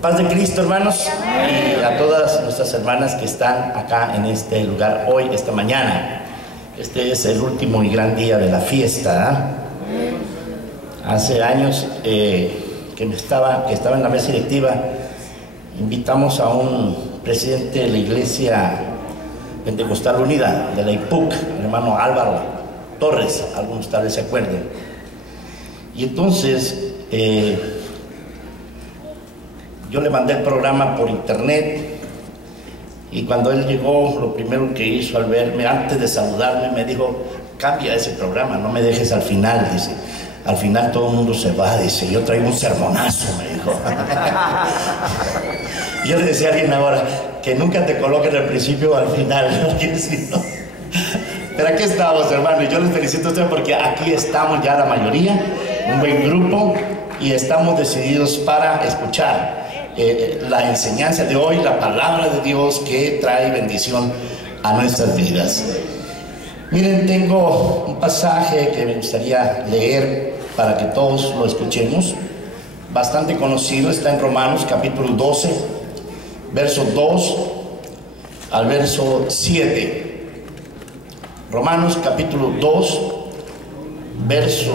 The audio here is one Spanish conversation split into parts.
Paz de Cristo, hermanos, y a todas nuestras hermanas que están acá en este lugar hoy, esta mañana. Este es el último y gran día de la fiesta. Hace años que estaba en la mesa directiva, invitamos a un presidente de la Iglesia Pentecostal Unida, de la IPUC, el hermano Álvaro Torres, algunos tal vez se acuerden. Y entonces yo le mandé el programa por internet, y cuando él llegó, lo primero que hizo al verme, antes de saludarme, me dijo: cambia ese programa, no me dejes al final, dice. Al final todo el mundo se va, dice. Yo traigo un sermonazo, me dijo. Yo le decía a alguien ahora, que nunca te coloquen al principio o al final, porque si no... Pero aquí estamos, hermano, y yo les felicito a ustedes porque aquí estamos ya la mayoría, un buen grupo, y estamos decididos para escuchar la enseñanza de hoy, la palabra de Dios que trae bendición a nuestras vidas. Miren, tengo un pasaje que me gustaría leer para que todos lo escuchemos, bastante conocido, está en Romanos capítulo 12, verso 2 al verso 7. Romanos capítulo 2, verso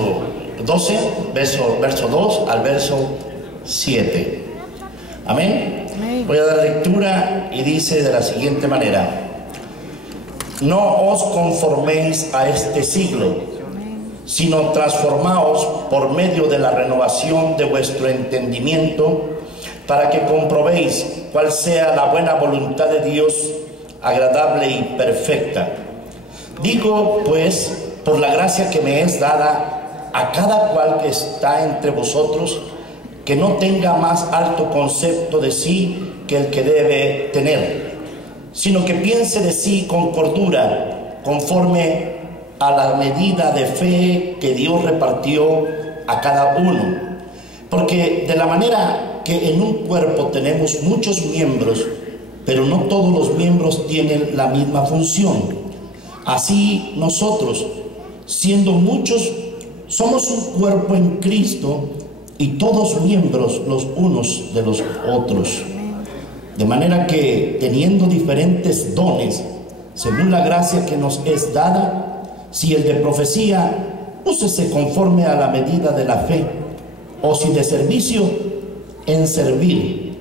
12, verso 2 al verso 7. Amén. Voy a dar lectura y dice de la siguiente manera: no os conforméis a este siglo, sino transformaos por medio de la renovación de vuestro entendimiento, para que comprobéis cuál sea la buena voluntad de Dios, agradable y perfecta. Digo pues, por la gracia que me es dada, a cada cual que está entre vosotros, que no tenga más alto concepto de sí que el que debe tener, sino que piense de sí con cordura, conforme a la medida de fe que Dios repartió a cada uno. Porque de la manera que en un cuerpo tenemos muchos miembros, pero no todos los miembros tienen la misma función, así nosotros, siendo muchos, somos un cuerpo en Cristo, y todos miembros los unos de los otros. De manera que, teniendo diferentes dones, según la gracia que nos es dada, si el de profecía, úsese conforme a la medida de la fe, o si de servicio, en servir,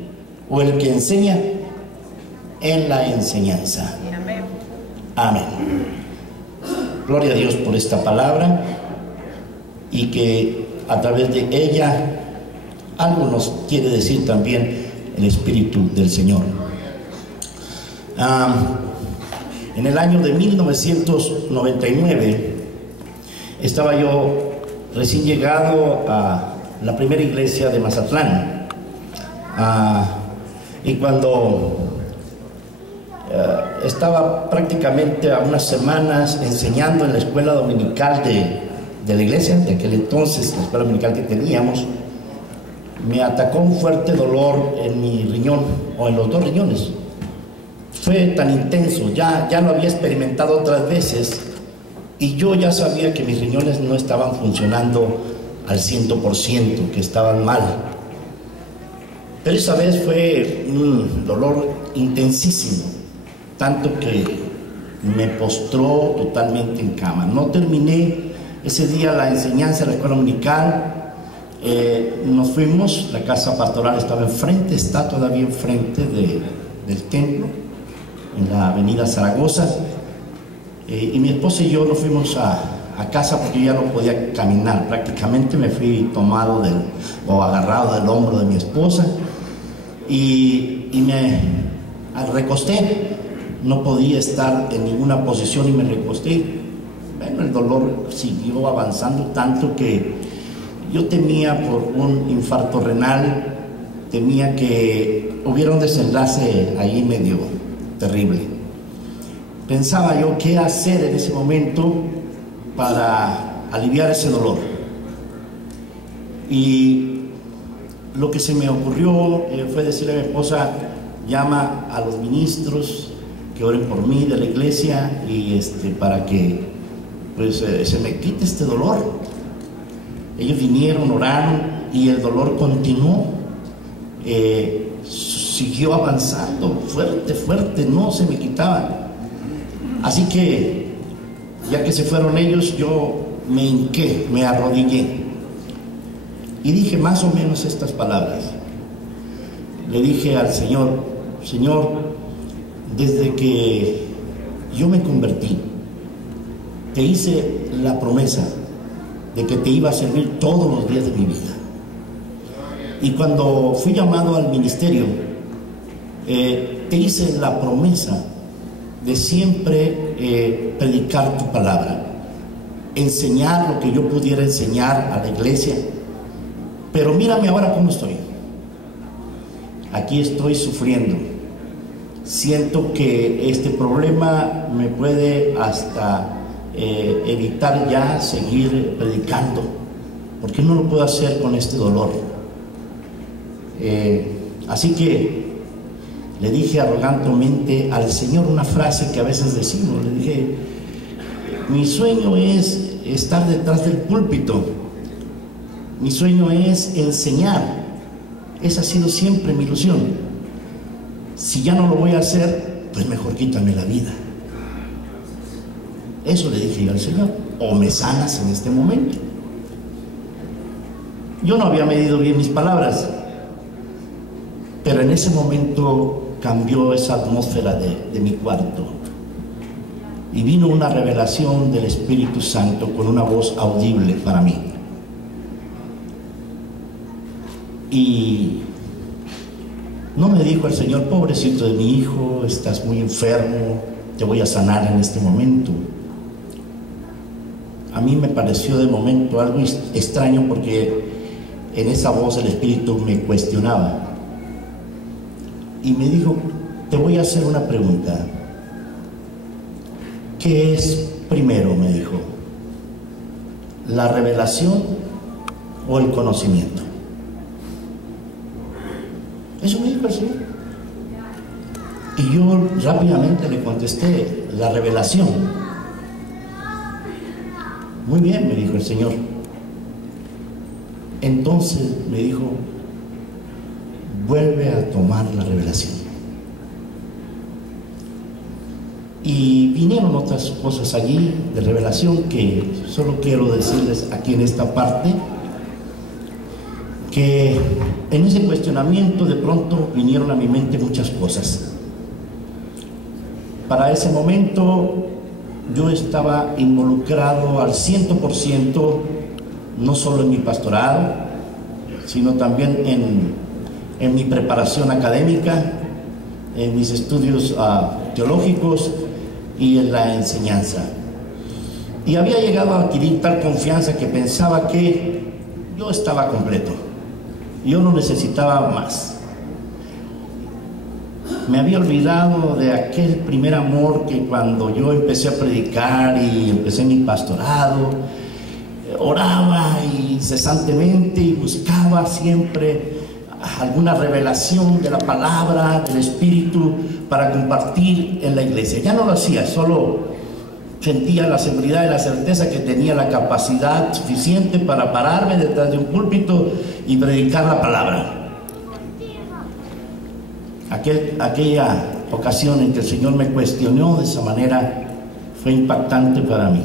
o el que enseña, en la enseñanza. Amén. Gloria a Dios por esta palabra, y que a través de ella algo nos quiere decir también el Espíritu del Señor. En el año de 1999 estaba yo recién llegado a la primera iglesia de Mazatlán, y cuando estaba prácticamente a unas semanas enseñando en la escuela dominical de la iglesia, de aquel entonces, la escuela dominical que teníamos, me atacó un fuerte dolor en mi riñón, o en los dos riñones. Fue tan intenso, ya lo había experimentado otras veces, y yo ya sabía que mis riñones no estaban funcionando al 100%, que estaban mal. Pero esa vez fue un dolor intensísimo, tanto que me postró totalmente en cama. No terminé ese día la enseñanza de la escuela dominical. Nos fuimos, la casa pastoral estaba enfrente, está todavía enfrente del templo, en la avenida Zaragoza, y mi esposa y yo nos fuimos a casa porque yo ya no podía caminar. Prácticamente me fui tomado o agarrado del hombro de mi esposa, y me recosté. No podía estar en ninguna posición y me recosté. Bueno, el dolor siguió avanzando tanto que yo temía por un infarto renal, temía que hubiera un desenlace ahí medio terrible. Pensaba yo qué hacer en ese momento para aliviar ese dolor. Y lo que se me ocurrió fue decirle a mi esposa: llama a los ministros que oren por mí de la iglesia, y para que se me quite este dolor. Ellos vinieron, oraron, y el dolor continuó. siguió avanzando fuerte, fuerte, no se me quitaba. Así que, ya que se fueron ellos, yo me hinqué, me arrodillé y dije más o menos estas palabras. Le dije al Señor: Señor, desde que yo me convertí, te hice la promesa de que te iba a servir todos los días de mi vida. Y cuando fui llamado al ministerio, te hice la promesa de siempre predicar tu palabra, enseñar lo que yo pudiera enseñar a la iglesia. Pero mírame ahora cómo estoy. Aquí estoy sufriendo. Siento que este problema me puede hasta evitar ya seguir predicando, porque no lo puedo hacer con este dolor. Así que le dije arrogantemente al Señor una frase que a veces decimos. Le dije: mi sueño es estar detrás del púlpito, mi sueño es enseñar, esa ha sido siempre mi ilusión. Si ya no lo voy a hacer, pues mejor quítame la vida. Eso le dije yo al Señor: o me sanas en este momento. Yo no había medido bien mis palabras, pero en ese momento cambió esa atmósfera de mi cuarto y vino una revelación del Espíritu Santo con una voz audible para mí. Y no me dijo el Señor: pobrecito de mi hijo, estás muy enfermo, te voy a sanar en este momento. A mí me pareció de momento algo extraño, porque en esa voz el Espíritu me cuestionaba. Y me dijo: te voy a hacer una pregunta. ¿Qué es primero? Me dijo: ¿la revelación o el conocimiento? Eso me dijo el Señor. Y yo rápidamente le contesté: la revelación. Muy bien, me dijo el Señor. Entonces me dijo: vuelve a tomar la revelación. Y vinieron otras cosas allí de revelación que solo quiero decirles aquí en esta parte, que en ese cuestionamiento de pronto vinieron a mi mente muchas cosas. Para ese momento yo estaba involucrado al 100%, no solo en mi pastorado, sino también en mi preparación académica, en mis estudios teológicos y en la enseñanza. Y había llegado a adquirir tal confianza que pensaba que yo estaba completo, yo no necesitaba más. Me había olvidado de aquel primer amor que cuando yo empecé a predicar y empecé mi pastorado, oraba incesantemente y buscaba siempre alguna revelación de la palabra, del Espíritu, para compartir en la iglesia. Ya no lo hacía, solo sentía la seguridad y la certeza que tenía la capacidad suficiente para pararme detrás de un púlpito y predicar la palabra. Aquella ocasión en que el Señor me cuestionó de esa manera fue impactante para mí.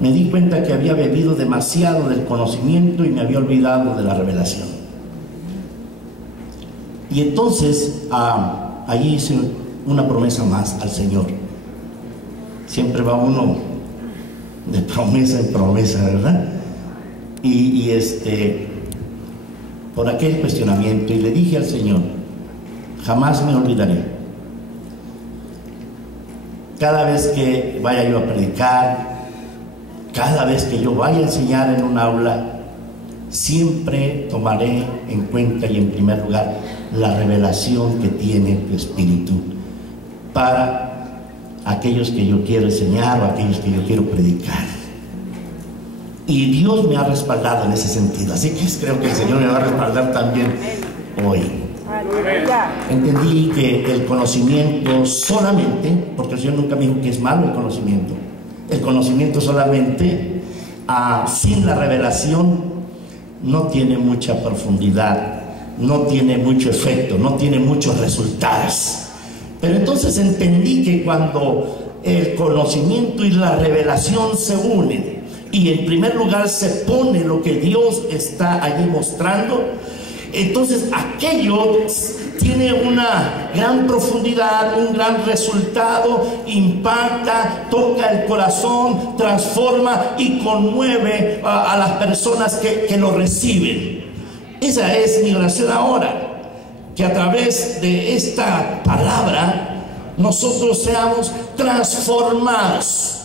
Me di cuenta que había bebido demasiado del conocimiento y me había olvidado de la revelación. Y entonces allí hice una promesa más al Señor. Siempre va uno de promesa en promesa, ¿verdad? Y por aquel cuestionamiento, y le dije al Señor: jamás me olvidaré. Cada vez que vaya yo a predicar, cada vez que yo vaya a enseñar en un aula, siempre tomaré en cuenta y en primer lugar la revelación que tiene tu Espíritu para aquellos que yo quiero enseñar o aquellos que yo quiero predicar. Y Dios me ha respaldado en ese sentido, así que creo que el Señor me va a respaldar también hoy. Entendí que el conocimiento solamente, porque el Señor nunca me dijo que es malo el conocimiento solamente, sin la revelación, no tiene mucha profundidad no tiene mucho efecto, no tiene muchos resultados. Pero entonces entendí que cuando el conocimiento y la revelación se unen y en primer lugar se pone lo que Dios está allí mostrando, entonces aquello tiene una gran profundidad, un gran resultado, impacta, toca el corazón, transforma y conmueve a las personas que lo reciben. Esa es mi oración ahora, que a través de esta palabra nosotros seamos transformados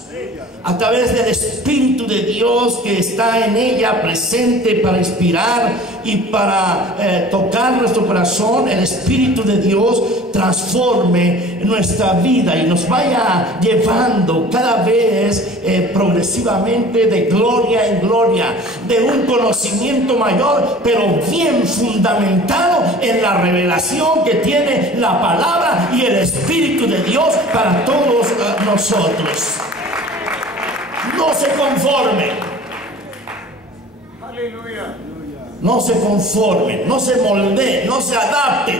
a través del Espíritu de Dios que está en ella presente para inspirar y para tocar nuestro corazón. El Espíritu de Dios transforme nuestra vida y nos vaya llevando cada vez progresivamente de gloria en gloria, de un conocimiento mayor, pero bien fundamentado en la revelación que tiene la palabra y el Espíritu de Dios para todos nosotros. No se conformen. Aleluya. No se conformen, no se moldeen, no se adapten.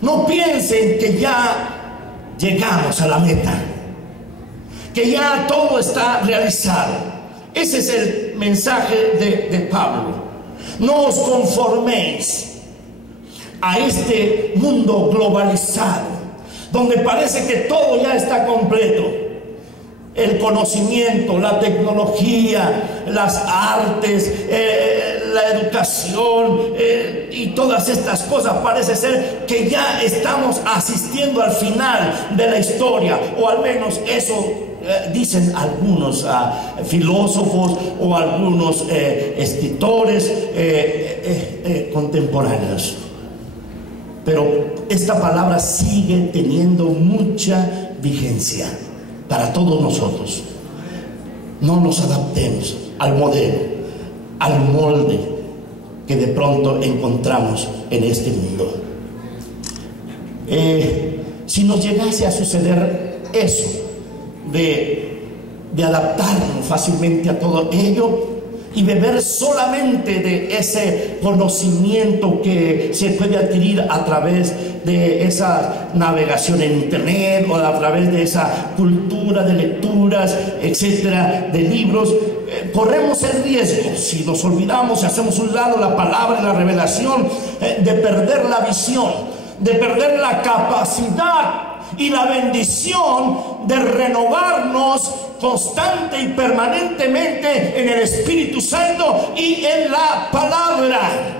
No piensen que ya llegamos a la meta, que ya todo está realizado. Ese es el mensaje de Pablo. No os conforméis a este mundo globalizado, donde parece que todo ya está completo. El conocimiento, la tecnología, las artes, la educación y todas estas cosas, parece ser que ya estamos asistiendo al final de la historia, o al menos eso dicen algunos filósofos o algunos escritores contemporáneos. Pero esta palabra sigue teniendo mucha vigencia para todos nosotros. No nos adaptemos al modelo, al molde que de pronto encontramos en este mundo. Si nos llegase a suceder eso, de adaptarnos fácilmente a todo ello y beber solamente de ese conocimiento que se puede adquirir a través de esa navegación en internet o a través de esa cultura de lecturas, etcétera, de libros, corremos el riesgo, si nos olvidamos y hacemos a un lado la palabra y la revelación, de perder la visión, de perder la capacidad y la bendición de renovarnos constante y permanentemente en el Espíritu Santo y en la palabra.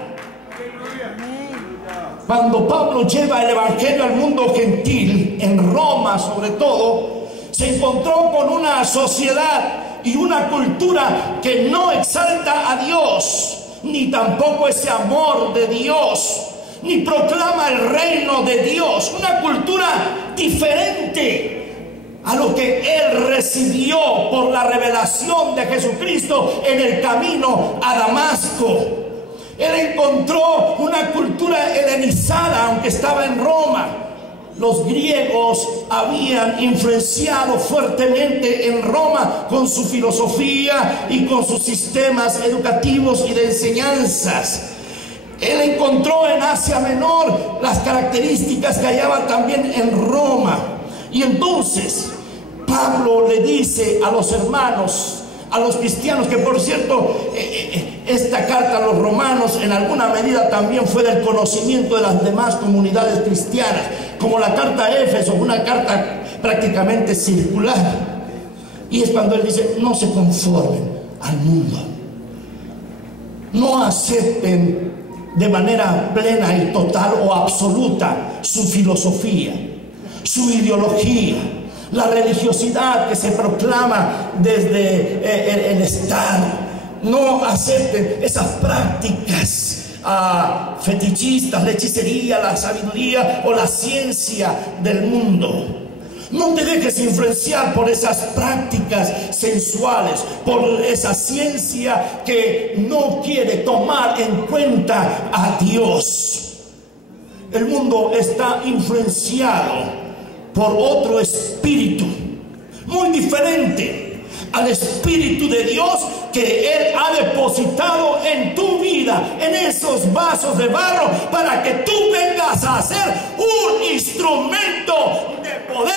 Cuando Pablo lleva el Evangelio al mundo gentil, en Roma sobre todo, se encontró con una sociedad y una cultura que no exalta a Dios, ni tampoco ese amor de Dios, ni proclama el reino de Dios. Una cultura diferente a lo que él recibió por la revelación de Jesucristo en el camino a Damasco. Él encontró una cultura helenizada, aunque estaba en Roma. Los griegos habían influenciado fuertemente en Roma con su filosofía y con sus sistemas educativos y de enseñanzas. Él encontró en Asia Menor las características que hallaba también en Roma. Y entonces Pablo le dice a los hermanos, a los cristianos, que por cierto esta carta a los romanos en alguna medida también fue del conocimiento de las demás comunidades cristianas, como la carta a Éfeso, una carta prácticamente circular. Y es cuando él dice: no se conformen al mundo, no acepten de manera plena y total o absoluta su filosofía, su ideología, la religiosidad que se proclama desde el Estado. No acepten esas prácticas fetichistas, la hechicería, la sabiduría o la ciencia del mundo. No te dejes influenciar por esas prácticas sensuales, por esa ciencia que no quiere tomar en cuenta a Dios. El mundo está influenciado por otro espíritu, muy diferente al Espíritu de Dios que Él ha depositado en tu vida vida en esos vasos de barro para que tú vengas a ser un instrumento de poder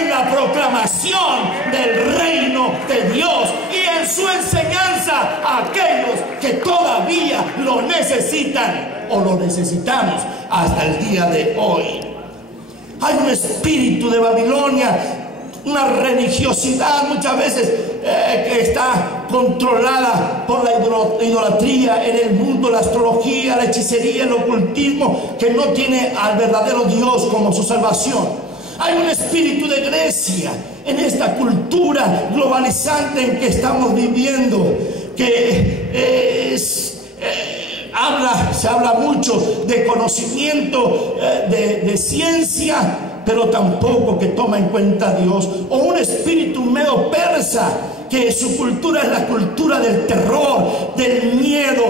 en la proclamación del reino de Dios y en su enseñanza a aquellos que todavía lo necesitan o lo necesitamos hasta el día de hoy. Hay un espíritu de Babilonia, una religiosidad muchas veces que está controlada por la idolatría en el mundo, la astrología, la hechicería, el ocultismo, que no tiene al verdadero Dios como su salvación. Hay un espíritu de Grecia en esta cultura globalizante en que estamos viviendo, que se habla mucho de conocimiento, de ciencia, pero tampoco que toma en cuenta a Dios. O un espíritu medo persa, que su cultura es la cultura del terror, del miedo,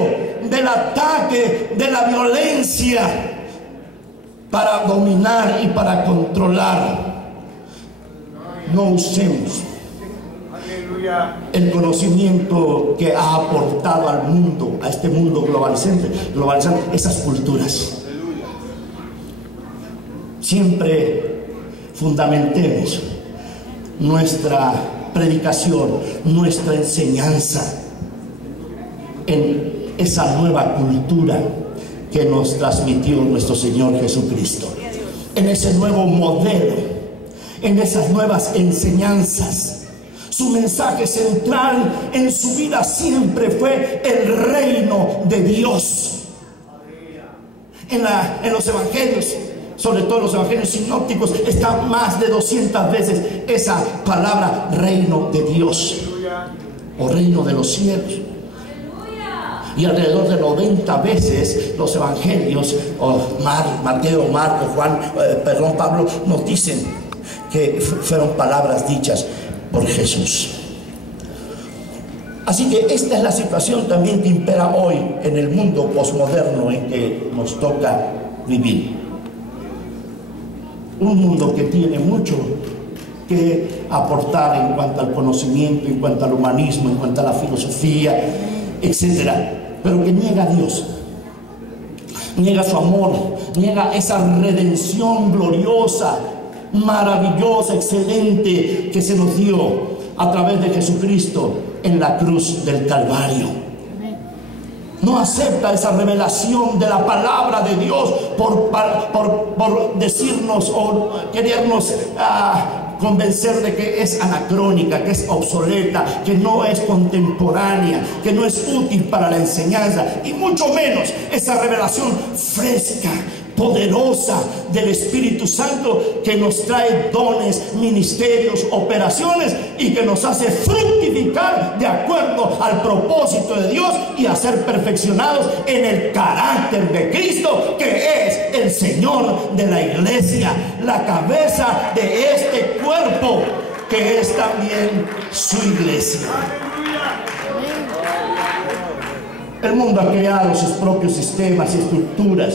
del ataque, de la violencia, para dominar y para controlar. No usemos el conocimiento que ha aportado al mundo, a este mundo globalizante, esas culturas. Siempre fundamentemos nuestra predicación, nuestra enseñanza en esa nueva cultura que nos transmitió nuestro Señor Jesucristo, en ese nuevo modelo, en esas nuevas enseñanzas. Su mensaje central en su vida siempre fue el reino de Dios. En los evangelios, sobre todo los evangelios sinópticos, está más de 200 veces esa palabra reino de Dios o reino de los cielos. Y alrededor de 90 veces los evangelios, Mateo, Marcos, Pablo, nos dicen que fueron palabras dichas por Jesús. Así que esta es la situación también que impera hoy en el mundo posmoderno en que nos toca vivir. Un mundo que tiene mucho que aportar en cuanto al conocimiento, en cuanto al humanismo, en cuanto a la filosofía, etcétera, pero que niega a Dios, niega su amor, niega esa redención gloriosa, maravillosa, excelente que se nos dio a través de Jesucristo en la cruz del Calvario. No acepta esa revelación de la palabra de Dios por decirnos o querernos convencer de que es anacrónica, que es obsoleta, que no es contemporánea, que no es útil para la enseñanza, y mucho menos esa revelación fresca, poderosa del Espíritu Santo, que nos trae dones, ministerios, operaciones, y que nos hace fructificar de acuerdo al propósito de Dios y a ser perfeccionados en el carácter de Cristo, que es el Señor de la iglesia, la cabeza de este cuerpo, que es también su iglesia. El mundo ha creado sus propios sistemas y estructuras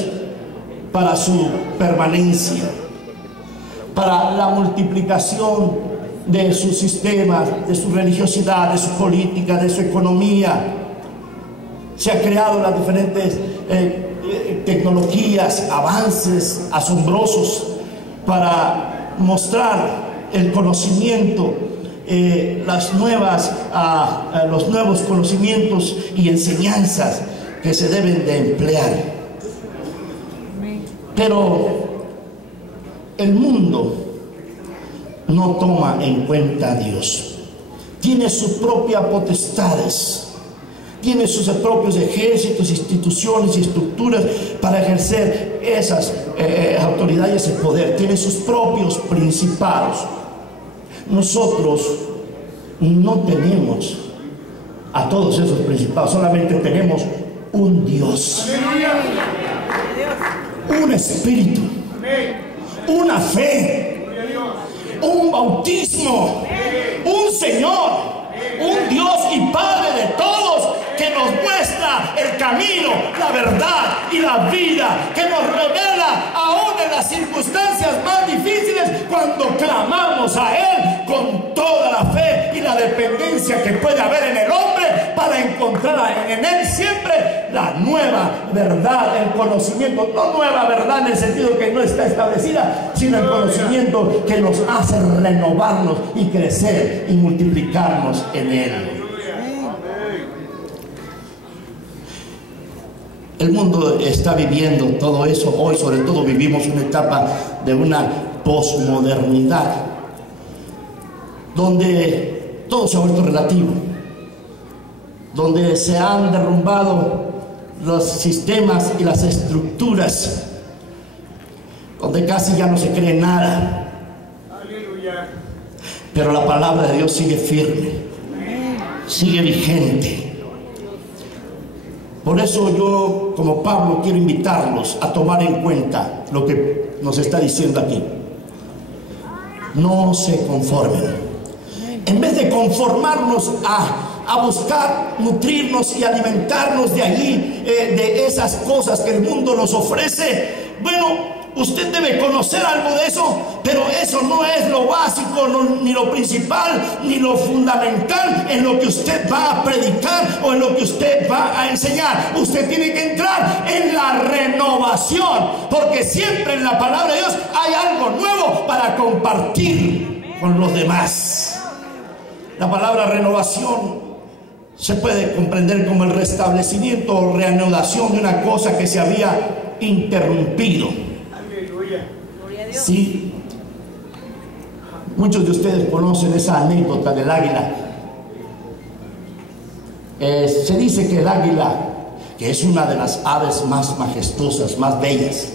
para su permanencia, para la multiplicación de sus sistemas, de su religiosidad, de su política, de su economía. Se han creado las diferentes tecnologías, avances asombrosos para mostrar el conocimiento, los nuevos conocimientos y enseñanzas que se deben de emplear. Pero el mundo no toma en cuenta a Dios. Tiene sus propias potestades, tiene sus propios ejércitos, instituciones y estructuras para ejercer esas autoridades y ese poder. Tiene sus propios principados. Nosotros no tenemos a todos esos principados, solamente tenemos un Dios, un espíritu, una fe, un bautismo, un Señor, un Dios y Padre de todos, que que nos muestra el camino, la verdad y la vida, que nos revela aún en las circunstancias más difíciles, cuando clamamos a Él con toda la fe y la dependencia que puede haber en el hombre, para encontrar en Él siempre la nueva verdad, el conocimiento. No nueva verdad en el sentido que no está establecida, sino el conocimiento que nos hace renovarnos y crecer y multiplicarnos en Él. El mundo está viviendo todo eso hoy. Sobre todo vivimos una etapa de una posmodernidad, donde todo se ha vuelto relativo, donde se han derrumbado los sistemas y las estructuras, donde casi ya no se cree nada. Pero la palabra de Dios sigue firme, sigue vigente. Por eso yo, como Pablo, quiero invitarlos a tomar en cuenta lo que nos está diciendo aquí. No se conformen. En vez de conformarnos a buscar nutrirnos y alimentarnos de allí, de esas cosas que el mundo nos ofrece, bueno, usted debe conocer algo de eso, pero eso no es lo básico, ni lo principal, ni lo fundamental en lo que usted va a predicar o en lo que usted va a enseñar. Usted tiene que entrar en la renovación, porque siempre en la palabra de Dios hay algo nuevo para compartir con los demás. La palabra renovación se puede comprender como el restablecimiento o reanudación de una cosa que se había interrumpido. Sí, muchos de ustedes conocen esa anécdota del águila. Se dice que el águila, que es una de las aves más majestuosas, más bellas,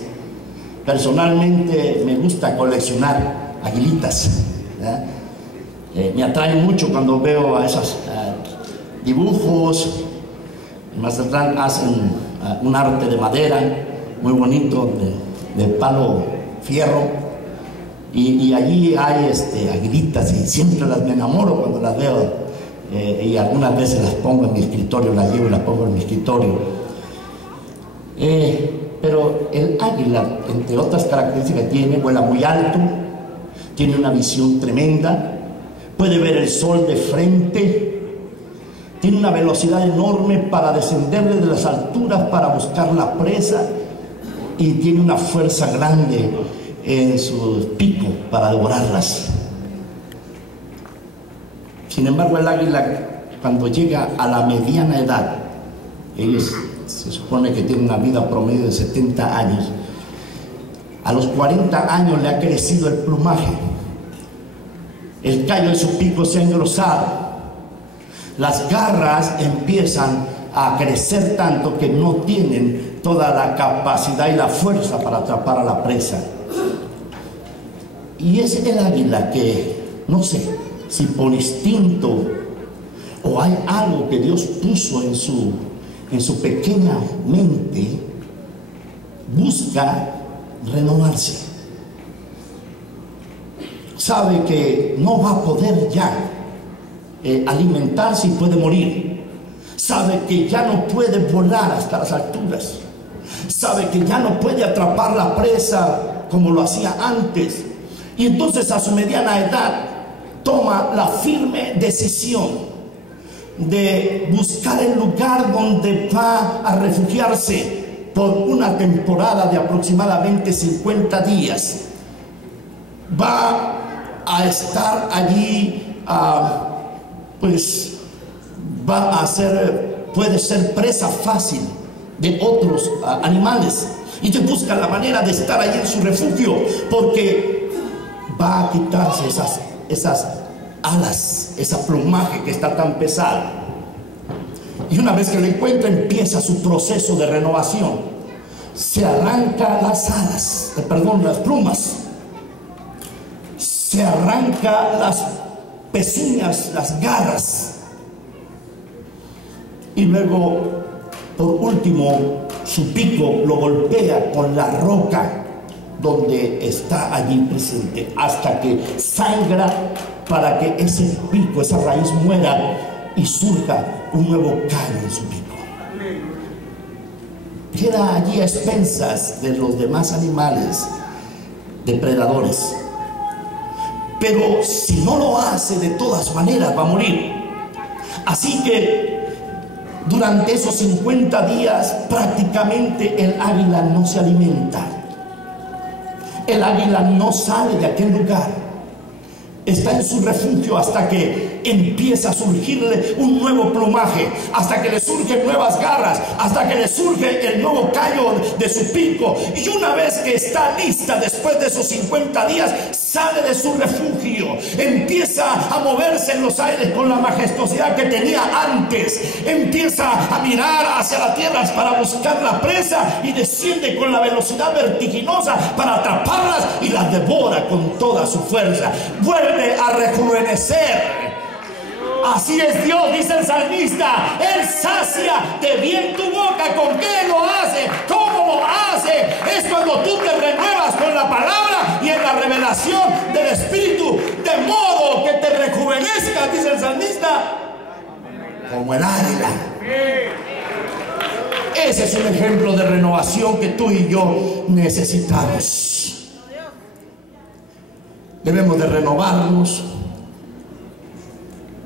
personalmente me gusta coleccionar aguilitas, ¿verdad? Me atrae mucho cuando veo a esos dibujos. En Mazatlán hacen un arte de madera muy bonito, de palo fierro, y allí hay aguilitas, y siempre me enamoro cuando las veo, y algunas veces las pongo en mi escritorio, las llevo y las pongo en mi escritorio. Pero el águila, entre otras características que tiene, vuela muy alto, tiene una visión tremenda, puede ver el sol de frente, tiene una velocidad enorme para descender desde las alturas para buscar la presa, y tiene una fuerza grande en su pico para devorarlas. Sin embargo, el águila, cuando llega a la mediana edad, ellos se supone que tienen una vida promedio de 70 años, a los 40 años le ha crecido el plumaje, el callo de su pico se ha engrosado, las garras empiezan a crecer tanto que no tienen toda la capacidad y la fuerza para atrapar a la presa. Y es el águila que, no sé si por instinto o hay algo que Dios puso en su pequeña mente, busca renovarse. Sabe que no va a poder ya alimentarse y puede morir. Sabe que ya no puede volar hasta las alturas. Sabe que ya no puede atrapar la presa como lo hacía antes. Y entonces a su mediana edad toma la firme decisión de buscar el lugar donde va a refugiarse por una temporada de aproximadamente 50 días. Va a estar allí, pues va a ser, puede ser presa fácil de otros animales, y te busca la manera de estar allí en su refugio, porque va a quitarse esas alas, ese plumaje que está tan pesado. Y una vez que lo encuentra, empieza su proceso de renovación. Se arranca las alas, las plumas, se arranca las pezuñas, las garras, y luego, por último, su pico lo golpea con la roca donde está allí presente, hasta que sangra, para que ese pico, esa raíz muera y surja un nuevo callo en su pico. Queda allí a expensas de los demás animales depredadores. Pero si no lo hace, de todas maneras va a morir. Así que durante esos 50 días prácticamente el águila no se alimenta. El águila no sale de aquel lugar. Está en su refugio hasta que empieza a surgirle un nuevo plumaje, hasta que le surgen nuevas garras, hasta que le surge el nuevo callo de su pico. Y una vez que está lista, después de esos 50 días, sale de su refugio, empieza a moverse en los aires con la majestuosidad que tenía antes, empieza a mirar hacia la tierra para buscar la presa y desciende con la velocidad vertiginosa para atraparlas y las devora con toda su fuerza. Vuelve a rejuvenecer. Así es Dios, dice el salmista. Él sacia de bien tu boca. ¿Con qué lo hace? ¿Cómo lo hace? Es cuando tú te renuevas con la palabra y en la revelación del Espíritu, de modo que te rejuvenezcas, dice el salmista, como el águila. Ese es un ejemplo de renovación que tú y yo necesitamos. Debemos de renovarnos,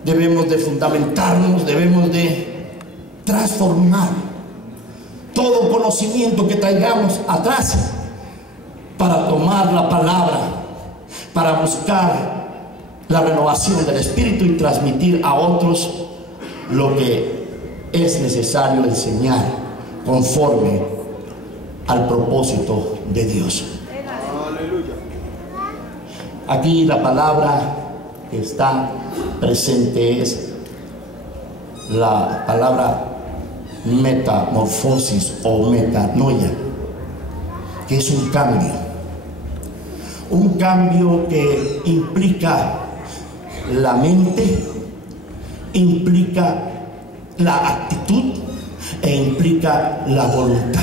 debemos de fundamentarnos, debemos de transformar todo conocimiento que traigamos atrás para tomar la palabra, para buscar la renovación del Espíritu y transmitir a otros lo que es necesario enseñar conforme al propósito de Dios. Aquí la palabra que está presente es la palabra metamorfosis o metanoia, que es un cambio que implica la mente, implica la actitud e implica la voluntad.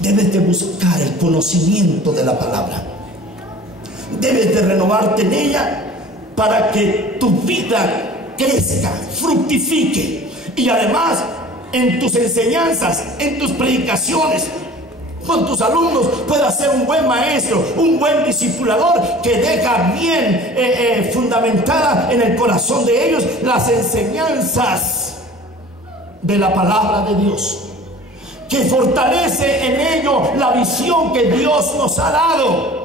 Debes de buscar el conocimiento de la palabra. Debes de renovarte en ella para que tu vida crezca, fructifique, y además en tus enseñanzas, en tus predicaciones, con tus alumnos puedas ser un buen maestro, un buen discipulador que deja bien fundamentada en el corazón de ellos las enseñanzas de la palabra de Dios, que fortalece en ellos la visión que Dios nos ha dado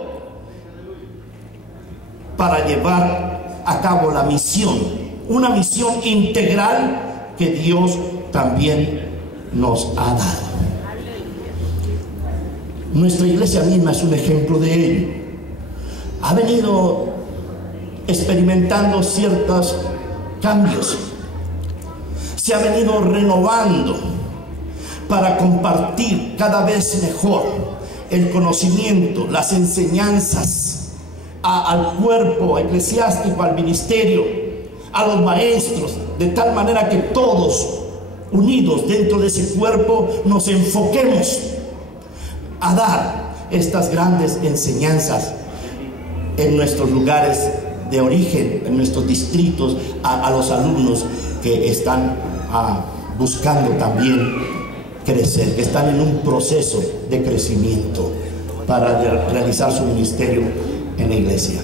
para llevar a cabo la misión, una misión integral que Dios también nos ha dado. Nuestra iglesia misma es un ejemplo de ello. Ha venido experimentando ciertos cambios, se ha venido renovando para compartir cada vez mejor el conocimiento, las enseñanzas al cuerpo eclesiástico, al ministerio, a los maestros, de tal manera que todos unidos dentro de ese cuerpo nos enfoquemos a dar estas grandes enseñanzas en nuestros lugares de origen, en nuestros distritos, a los alumnos que están buscando también crecer, que están en un proceso de crecimiento para realizar su ministerio en la iglesia.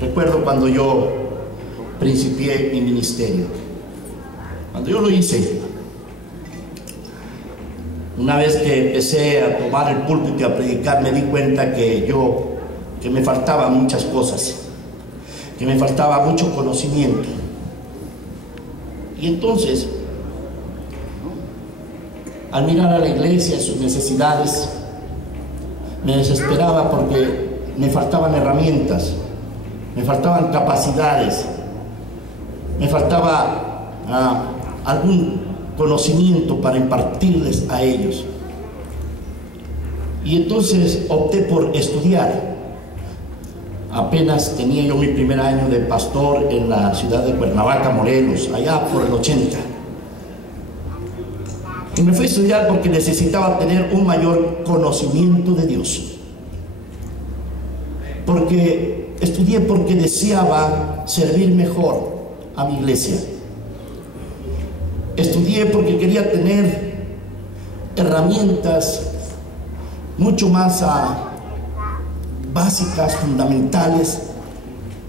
Recuerdo cuando yo principié mi ministerio, cuando yo lo hice, una vez que empecé a tomar el púlpito y a predicar, me di cuenta que me faltaban muchas cosas, que me faltaba mucho conocimiento. Y entonces, al mirar a la iglesia, sus necesidades, me desesperaba porque me faltaban herramientas, me faltaban capacidades, me faltaba algún conocimiento para impartirles a ellos. Y entonces opté por estudiar. Apenas tenía yo mi primer año de pastor en la ciudad de Cuernavaca, Morelos, allá por el 80. Y me fui a estudiar porque necesitaba tener un mayor conocimiento de Dios. Porque estudié porque deseaba servir mejor a mi iglesia. Estudié porque quería tener herramientas mucho más básicas, fundamentales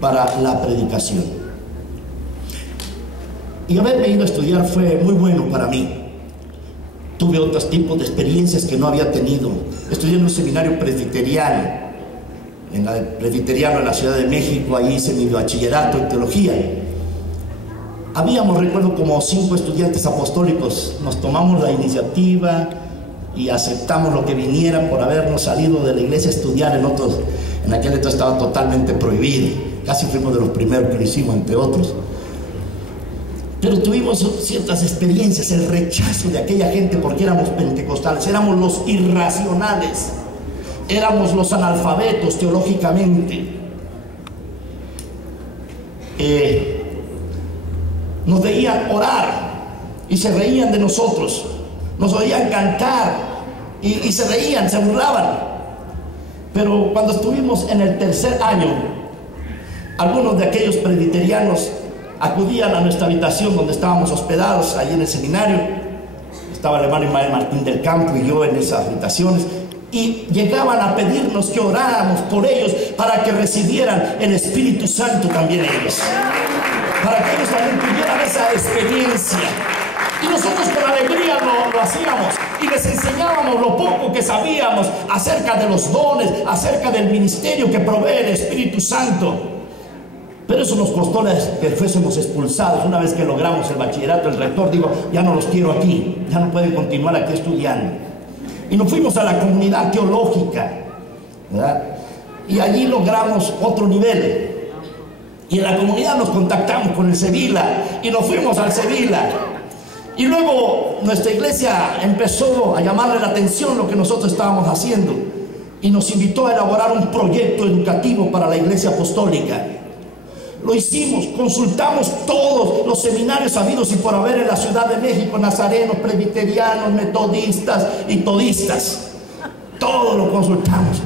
para la predicación. Y haberme ido a estudiar fue muy bueno para mí. Tuve otros tipos de experiencias que no había tenido. Estudié en un seminario presbiteriano, en la Ciudad de México. Ahí hice mi bachillerato en teología. Habíamos, recuerdo, como 5 estudiantes apostólicos. Nos tomamos la iniciativa y aceptamos lo que vinieran por habernos salido de la iglesia a estudiar en aquel entonces estaba totalmente prohibido. Casi fuimos de los primeros que lo hicimos, entre otros. Pero tuvimos ciertas experiencias, el rechazo de aquella gente porque éramos pentecostales, éramos los irracionales, éramos los analfabetos teológicamente. Nos veían orar y se reían de nosotros, nos oían cantar y se reían, se burlaban. Pero cuando estuvimos en el 3er año, algunos de aquellos presbiterianos acudían a nuestra habitación donde estábamos hospedados, ahí en el seminario. Estaba el hermano Ismael Martín del Campo y yo en esas habitaciones, y llegaban a pedirnos que oráramos por ellos para que recibieran el Espíritu Santo también ellos, para que ellos también tuvieran esa experiencia. Y nosotros con alegría lo hacíamos y les enseñábamos lo poco que sabíamos acerca de los dones, acerca del ministerio que provee el Espíritu Santo. Pero eso nos costó que fuésemos expulsados. Una vez que logramos el bachillerato, el rector dijo: ya no los quiero aquí, ya no pueden continuar aquí estudiando. Y nos fuimos a la comunidad teológica, ¿verdad? Y allí logramos otro nivel. Y en la comunidad nos contactamos con el Sevilla y nos fuimos al Sevilla. Y luego nuestra iglesia empezó a llamarle la atención lo que nosotros estábamos haciendo y nos invitó a elaborar un proyecto educativo para la iglesia apostólica. Lo hicimos, consultamos todos los seminarios habidos y por haber en la Ciudad de México, nazarenos, presbiterianos, metodistas y todistas. Todo lo consultamos.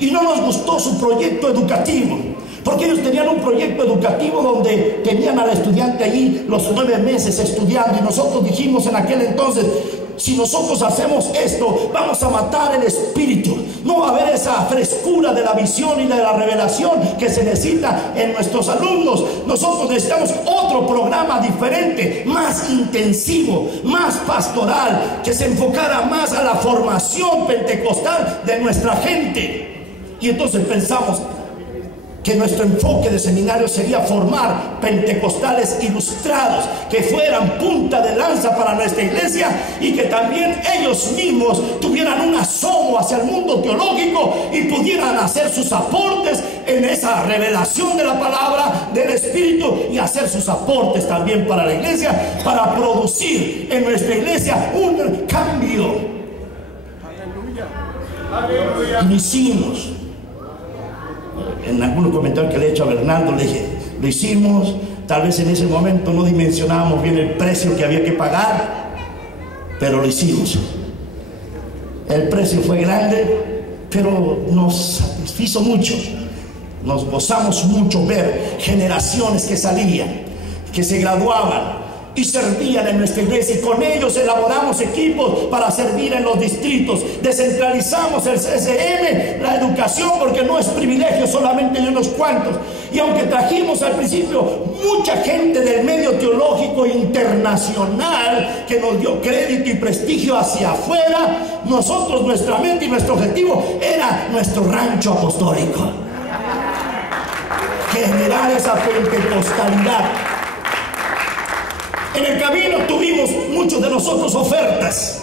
Y no nos gustó su proyecto educativo, porque ellos tenían un proyecto educativo donde tenían al estudiante allí los 9 meses estudiando, y nosotros dijimos en aquel entonces: si nosotros hacemos esto, vamos a matar el espíritu. No va a haber esa frescura de la visión y de la revelación que se necesita en nuestros alumnos. Nosotros necesitamos otro programa diferente, más intensivo, más pastoral, que se enfocara más a la formación pentecostal de nuestra gente. Y entonces pensamos que nuestro enfoque de seminario sería formar pentecostales ilustrados, que fueran punta de lanza para nuestra iglesia y que también ellos mismos tuvieran un asomo hacia el mundo teológico y pudieran hacer sus aportes en esa revelación de la palabra del Espíritu, y hacer sus aportes también para la iglesia, para producir en nuestra iglesia un cambio. Aleluya. Y lo hicimos. En algunos comentarios que le he hecho a Bernardo, le dije: lo hicimos. Tal vez en ese momento no dimensionábamos bien el precio que había que pagar, pero lo hicimos. El precio fue grande, pero nos satisfizo mucho. Nos gozamos mucho ver generaciones que salían, que se graduaban y servían en nuestra iglesia, y con ellos elaboramos equipos para servir en los distritos. Descentralizamos el CCM, la educación, porque no es privilegio solamente de unos cuantos. Y aunque trajimos al principio mucha gente del medio teológico internacional que nos dio crédito y prestigio hacia afuera, nosotros, nuestra mente y nuestro objetivo era nuestro rancho apostólico, generar esa pentecostalidad. En el camino tuvimos muchos de nosotros ofertas,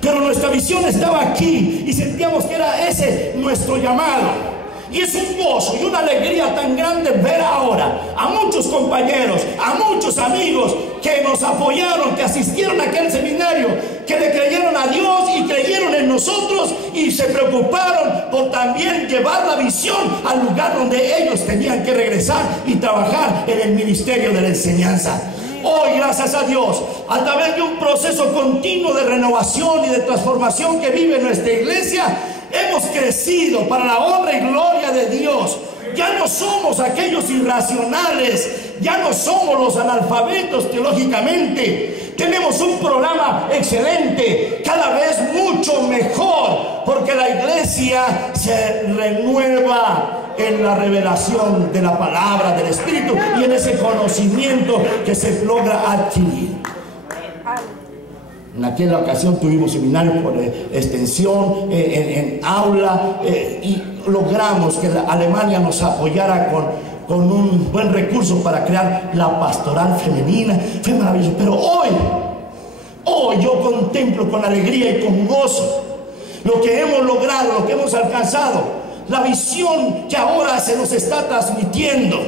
pero nuestra visión estaba aquí y sentíamos que era ese nuestro llamado. Y es un gozo y una alegría tan grande ver ahora a muchos compañeros, a muchos amigos que nos apoyaron, que asistieron a aquel seminario, que le creyeron a Dios y creyeron en nosotros y se preocuparon por también llevar la visión al lugar donde ellos tenían que regresar y trabajar en el ministerio de la enseñanza. Hoy, gracias a Dios, a través de un proceso continuo de renovación y de transformación que vive nuestra iglesia, hemos crecido para la honra y gloria de Dios. ya no somos aquellos irracionales, ya no somos los analfabetos teológicamente. Tenemos un programa excelente, cada vez mucho mejor, porque la iglesia se renueva en la revelación de la palabra del Espíritu y en ese conocimiento que se logra adquirir. En aquella ocasión tuvimos seminario por extensión, en aula, y logramos que Alemania nos apoyara con un buen recurso para crear la pastoral femenina. Fue maravilloso. Pero hoy yo contemplo con alegría y con gozo lo que hemos logrado, lo que hemos alcanzado, la visión que ahora se nos está transmitiendo,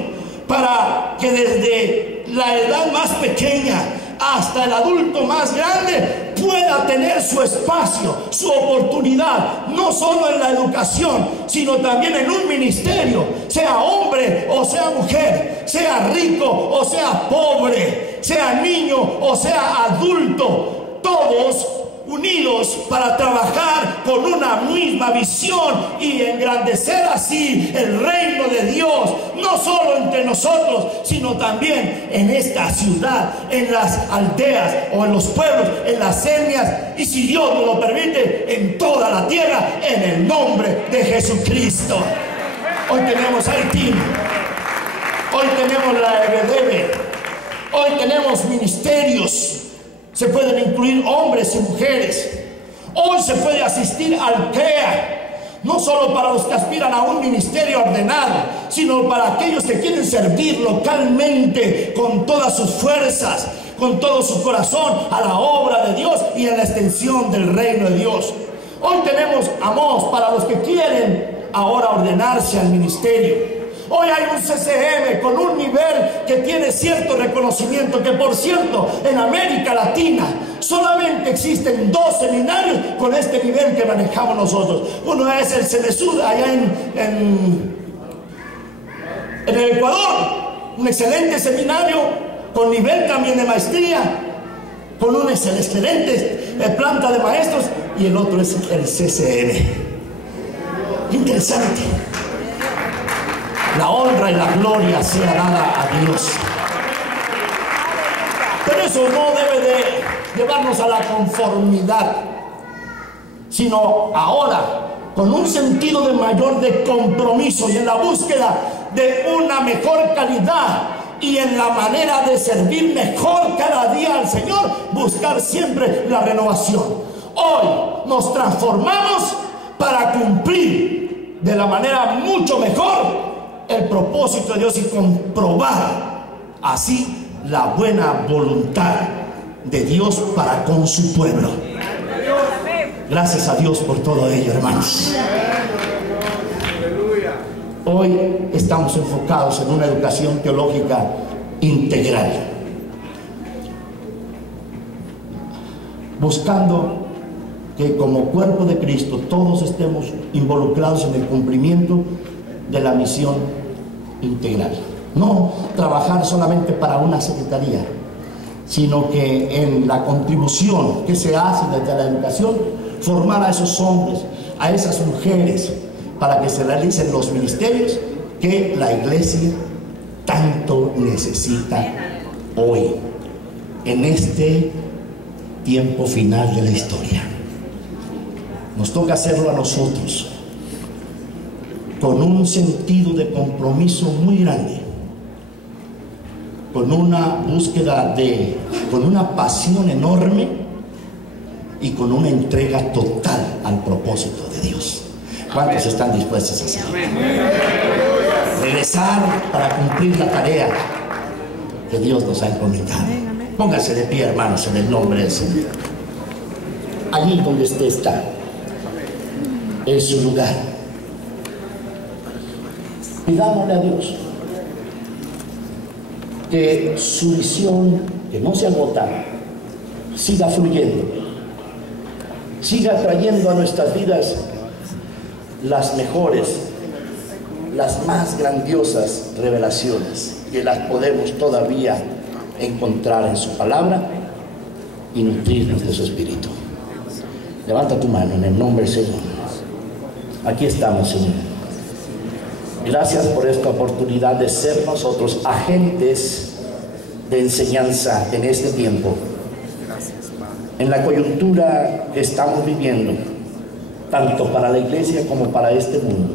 para que desde la edad más pequeña hasta el adulto más grande pueda tener su espacio, su oportunidad, no solo en la educación, sino también en un ministerio, sea hombre o sea mujer, sea rico o sea pobre, sea niño o sea adulto, todos unidos para trabajar con una misma visión y engrandecer así el reino de Dios, no solo entre nosotros, sino también en esta ciudad, en las aldeas o en los pueblos, en las etnias, y si Dios nos lo permite, en toda la tierra, en el nombre de Jesucristo. Hoy tenemos Haití, hoy tenemos la EBDB, hoy tenemos ministerios. Se pueden incluir hombres y mujeres. Hoy se puede asistir al CREA, no solo para los que aspiran a un ministerio ordenado, sino para aquellos que quieren servir localmente con todas sus fuerzas, con todo su corazón a la obra de Dios y en la extensión del reino de Dios. Hoy tenemos Amos para los que quieren ahora ordenarse al ministerio. Hoy hay un CCM con un nivel que tiene cierto reconocimiento, que por cierto en América Latina solamente existen 2 seminarios con este nivel que manejamos nosotros. Uno es el CENESUD allá en el Ecuador, un excelente seminario con nivel también de maestría, con una excelente planta de maestros, y el otro es el CCM. Interesante. La honra y la gloria sea dada a Dios. Pero eso no debe de llevarnos a la conformidad, sino ahora con un sentido de mayor de compromiso y en la búsqueda de una mejor calidad y en la manera de servir mejor cada día al Señor, buscar siempre la renovación. Hoy nos transformamos para cumplir de la manera mucho mejor el propósito de Dios y comprobar así la buena voluntad de Dios para con su pueblo. Gracias a Dios por todo ello, hermanos. Hoy estamos enfocados en una educación teológica integral, buscando que como cuerpo de Cristo todos estemos involucrados en el cumplimiento de la misión integral. No trabajar solamente para una secretaría, sino que en la contribución que se hace desde la educación, formar a esos hombres, a esas mujeres, para que se realicen los ministerios que la iglesia tanto necesita hoy, en este tiempo final de la historia. Nos toca hacerlo a nosotros, con un sentido de compromiso muy grande, con una búsqueda con una pasión enorme y con una entrega total al propósito de Dios. ¿Cuántos están dispuestos a hacerlo? Regresar para cumplir la tarea que Dios nos ha encomendado. Pónganse de pie, hermanos, en el nombre del Señor. Allí donde usted está, en su lugar, pidámosle a Dios que su visión, que no se agota, siga fluyendo, siga trayendo a nuestras vidas las mejores, las más grandiosas revelaciones que las podemos todavía encontrar en su palabra y nutrirnos de su espíritu. Levanta tu mano en el nombre del Señor. Aquí estamos, Señor. Gracias por esta oportunidad de ser nosotros agentes de enseñanza en este tiempo. En la coyuntura que estamos viviendo, tanto para la iglesia como para este mundo.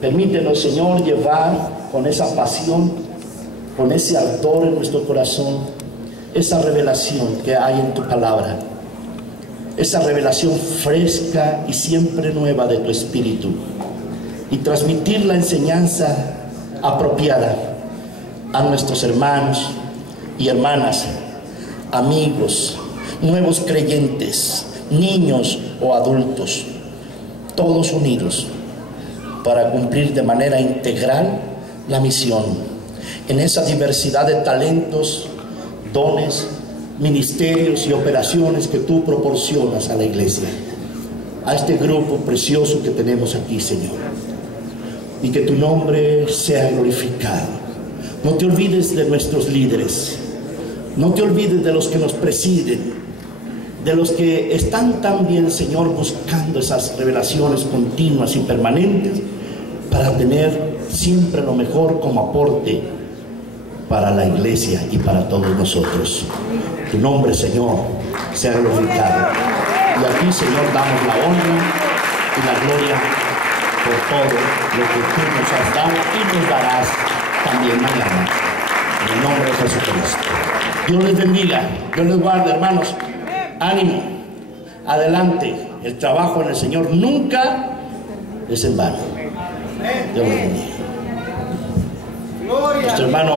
Permítenos, Señor, llevar con esa pasión, con ese ardor en nuestro corazón, esa revelación que hay en tu palabra, esa revelación fresca y siempre nueva de tu Espíritu, y transmitir la enseñanza apropiada a nuestros hermanos y hermanas, amigos, nuevos creyentes, niños o adultos, todos unidos para cumplir de manera integral la misión en esa diversidad de talentos, dones, ministerios y operaciones que tú proporcionas a la iglesia, a este grupo precioso que tenemos aquí, Señor, y que tu nombre sea glorificado. No te olvides de nuestros líderes, no te olvides de los que nos presiden, de los que están también, Señor, buscando esas revelaciones continuas y permanentes para tener siempre lo mejor como aporte para la iglesia y para todos nosotros. Tu nombre, Señor, sea glorificado. Y aquí, Señor, damos la honra y la gloria por todo lo que tú nos has dado y nos darás también mañana. En el nombre de Jesucristo. Dios les bendiga, Dios les guarde, hermanos. Ánimo, adelante. El trabajo en el Señor nunca es en vano. Dios les bendiga. Nuestro hermano